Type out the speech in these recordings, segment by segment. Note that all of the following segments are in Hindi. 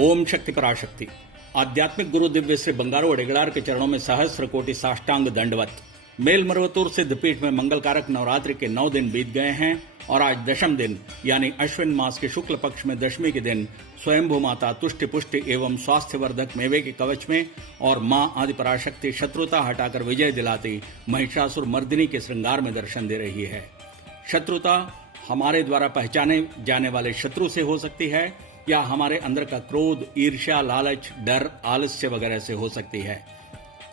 ओम शक्ति पराशक्ति। आध्यात्मिक गुरु दिव्य श्री बंगारू अडेगड़ार के चरणों में सहस्र कोटि साष्टांग दंडवत। मेलमरवतुर सिद्धपीठ में मंगलकारक नवरात्रि के 9 दिन बीत गए हैं और आज दशम दिन यानी अश्विन मास के शुक्ल पक्ष में दशमी के दिन स्वयंभू माता तुष्टि पुष्टि एवं स्वास्थ्यवर्धक मेवे के कवच में और मां आदि पराशक्ति शत्रुता हटाकर विजय दिलाती महिषासुर मर्दिनी के श्रृंगार में दर्शन दे रही है। शत्रुता हमारे द्वारा पहचाने जाने वाले शत्रु से हो सकती है या हमारे अंदर का क्रोध, ईर्ष्या, लालच, डर, आलस्य वगैरह से हो सकती है।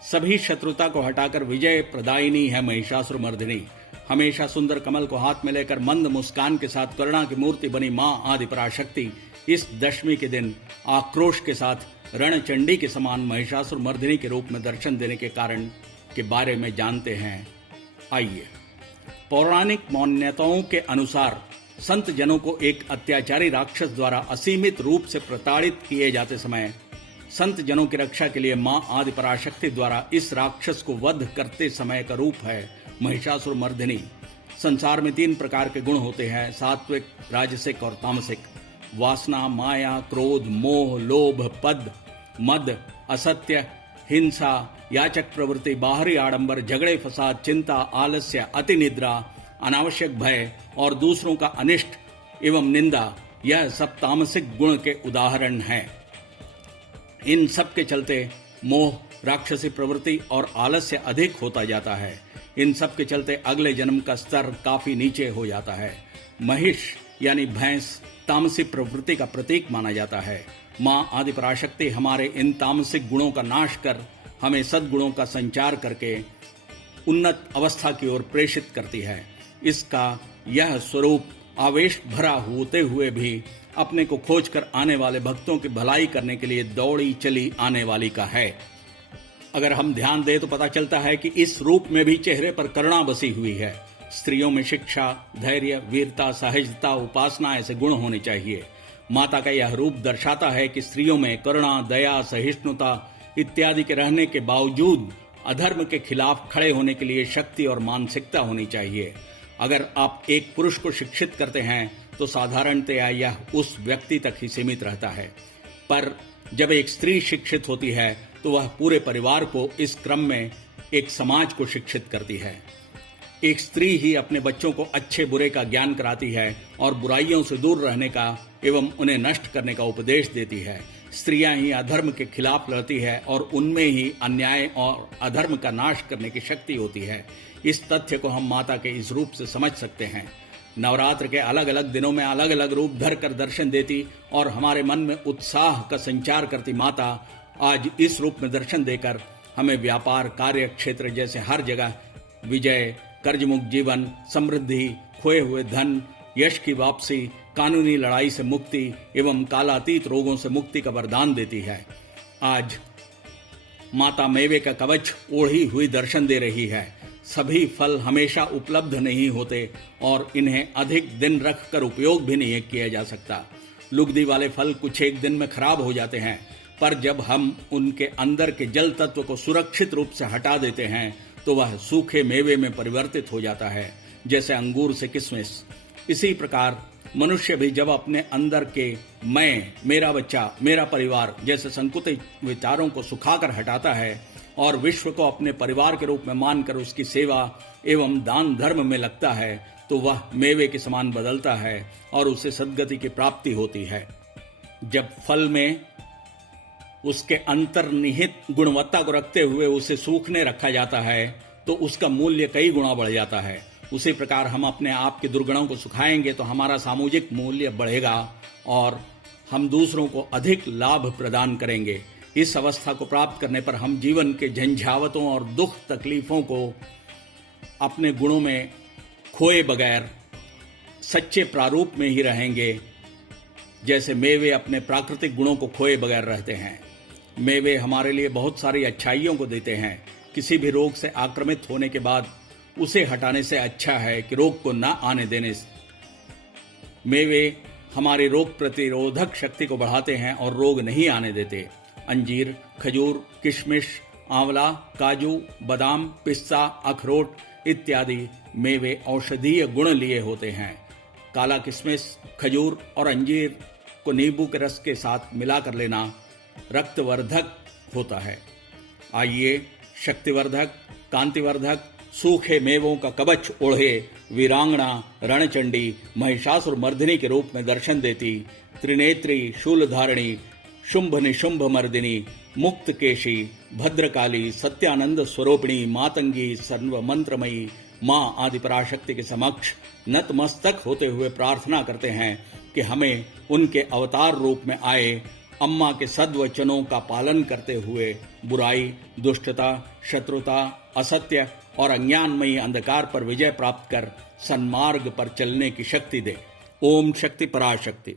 सभी शत्रुता को हटाकर विजय प्रदायिनी है महिषासुर मर्दिनी। हमेशा सुंदर कमल को हाथ में लेकर मंद मुस्कान के साथ करुणा की मूर्ति बनी मां आदि पराशक्ति इस दशमी के दिन आक्रोश के साथ रणचंडी के समान महिषासुर मर्दिनी के रूप में दर्शन देने के कारण के बारे में जानते हैं। आइए, पौराणिक मान्यताओं के अनुसार संत जनों को एक अत्याचारी राक्षस द्वारा असीमित रूप से प्रताड़ित किए जाते समय संत जनों की रक्षा के लिए मां आदि पराशक्ति द्वारा इस राक्षस को वध करते समय का रूप है महिषासुर मर्दिनी। संसार में 3 प्रकार के गुण होते हैं, सात्विक, राजसिक और तामसिक। वासना, माया, क्रोध, मोह, लोभ, पद, मद, असत्य, हिंसा, याचक प्रवृत्ति, बाहरी आडंबर, झगड़े फसाद, चिंता, आलस्य, अति निद्रा, अनावश्यक भय और दूसरों का अनिष्ट एवं निंदा, यह सब तामसिक गुण के उदाहरण हैं। इन सब के चलते मोह, राक्षसी प्रवृत्ति और आलस्य अधिक होता जाता है। इन सब के चलते अगले जन्म का स्तर काफी नीचे हो जाता है। महिष यानी भैंस तामसी प्रवृत्ति का प्रतीक माना जाता है। मां आदि पराशक्ति हमारे इन तामसिक गुणों का नाश कर हमें सद्गुणों का संचार करके उन्नत अवस्था की ओर प्रेषित करती है। इसका यह स्वरूप आवेश भरा होते हुए भी अपने को खोजकर आने वाले भक्तों की भलाई करने के लिए दौड़ी चली आने वाली का है। अगर हम ध्यान दें तो पता चलता है कि इस रूप में भी चेहरे पर करुणा बसी हुई है। स्त्रियों में शिक्षा, धैर्य, वीरता, सहजता, उपासना ऐसे गुण होने चाहिए। माता का यह रूप दर्शाता है कि स्त्रियों में करुणा, दया, सहिष्णुता इत्यादि के रहने के बावजूद अधर्म के खिलाफ खड़े होने के लिए शक्ति और मानसिकता होनी चाहिए। अगर आप एक पुरुष को शिक्षित करते हैं तो साधारणतया यह उस व्यक्ति तक ही सीमित रहता है, पर जब एक स्त्री शिक्षित होती है तो वह पूरे परिवार को, इस क्रम में एक समाज को शिक्षित करती है। एक स्त्री ही अपने बच्चों को अच्छे बुरे का ज्ञान कराती है और बुराइयों से दूर रहने का एवं उन्हें नष्ट करने का उपदेश देती है। स्त्रियां ही अधर्म के खिलाफ लड़ती है और उनमें ही अन्याय और अधर्म का नाश करने की शक्ति होती है। इस तथ्य को हम माता के इस रूप से समझ सकते हैं। नवरात्र के अलग अलग दिनों में अलग अलग रूप धर कर दर्शन देती और हमारे मन में उत्साह का संचार करती माता आज इस रूप में दर्शन देकर हमें व्यापार, कार्य क्षेत्र जैसे हर जगह विजय, कर्जमुक्त जीवन, समृद्धि, खोए हुए धन, यश की वापसी, कानूनी लड़ाई से मुक्ति एवं कालातीत रोगों से मुक्ति का वरदान देती है। आज माता मेवे का कवच ओढ़ी हुई दर्शन दे रही है। सभी फल हमेशा उपलब्ध नहीं होते और इन्हें अधिक दिन रखकर उपयोग भी नहीं किया जा सकता। लुगदी वाले फल कुछ एक दिन में खराब हो जाते हैं, पर जब हम उनके अंदर के जल तत्व को सुरक्षित रूप से हटा देते हैं तो वह सूखे मेवे में परिवर्तित हो जाता है, जैसे अंगूर से किशमिश। इसी प्रकार मनुष्य भी जब अपने अंदर के मैं, मेरा बच्चा, मेरा परिवार जैसे संकुचित विचारों को सुखाकर हटाता है और विश्व को अपने परिवार के रूप में मानकर उसकी सेवा एवं दान धर्म में लगता है तो वह मेवे के समान बदलता है और उसे सद्गति की प्राप्ति होती है। जब फल में उसके अंतर्निहित गुणवत्ता को रखते हुए उसे सूखने रखा जाता है तो उसका मूल्य कई गुना बढ़ जाता है। उसी प्रकार हम अपने आप के दुर्गुणों को सुखाएंगे तो हमारा सामूहिक मूल्य बढ़ेगा और हम दूसरों को अधिक लाभ प्रदान करेंगे। इस अवस्था को प्राप्त करने पर हम जीवन के झंझावतों और दुख तकलीफों को अपने गुणों में खोए बगैर सच्चे प्रारूप में ही रहेंगे, जैसे मेवे अपने प्राकृतिक गुणों को खोए बगैर रहते हैं। मेवे हमारे लिए बहुत सारी अच्छाइयों को देते हैं। किसी भी रोग से आक्रामित होने के बाद उसे हटाने से अच्छा है कि रोग को न आने देने। मेवे हमारी रोग प्रतिरोधक शक्ति को बढ़ाते हैं और रोग नहीं आने देते। अंजीर, खजूर, किशमिश, आंवला, काजू, बादाम, पिस्ता, अखरोट इत्यादि मेवे औषधीय गुण लिए होते हैं। काला किशमिश, खजूर और अंजीर को नींबू के रस के साथ मिलाकर लेना रक्तवर्धक होता है। आइए शक्तिवर्धक, कांतिवर्धक, सूखे मेवों का कवच ओढ़े वीरांगना रणचंडी महिषासुर मर्दिनी के रूप में दर्शन देती त्रिनेत्री शूलधारिणी शुंभ निशुंभ मर्दिनी मुक्त केशी भद्रकाली सत्यानंद स्वरूपिणी मातंगी सर्व मंत्रमयी मां आदि पराशक्ति के समक्ष नतमस्तक होते हुए प्रार्थना करते हैं कि हमें उनके अवतार रूप में आए अम्मा के सद्वचनों का पालन करते हुए बुराई, दुष्टता, शत्रुता, असत्य और अज्ञानमयी अंधकार पर विजय प्राप्त कर सन्मार्ग पर चलने की शक्ति दे। ओम शक्ति पराशक्ति।